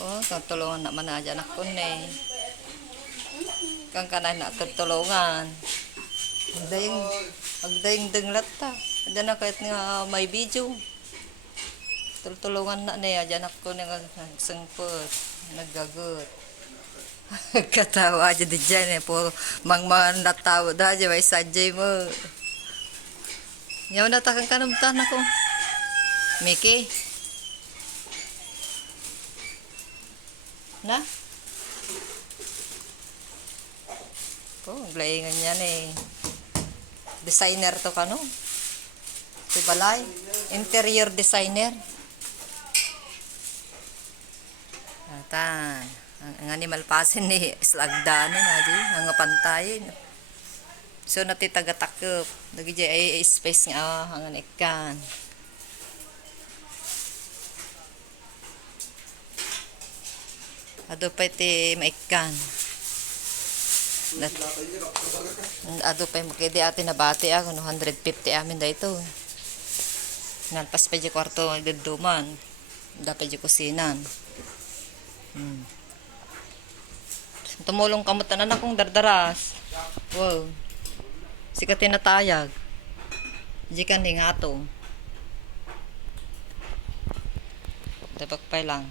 Oh, tutulungan naman na dyan ako ne. Kang kanay na tutulungan. Magdayang dinglat ta. Diyan na kahit nga may video. Tulungan na niya. Diyan ako nga nagsangpot. Naggagot. Katawa aja di dyan eh. Puro mga natawa da dyan. May sadjay mo. Yaw natakang kanamtan ako. Miki. Na? Oh, glaingan yan eh. Designer to kano? Si Balay. Interior designer. Atan. Ang animal pasin ni slagdanin aji. Ang pantayin. So natitagatakop. Nagijay ay space nga ang ikan. Ado pa iti maikan. Ado pa yung makidi atin nabati ako. 150 amin da ito. Nalpas pa di kwarto duduman. Dapat di kusinan. Tumulong kamot na akong dardaras. Wow. Sikatin na tayag. Di ka ni nga to. Dapat pa lang.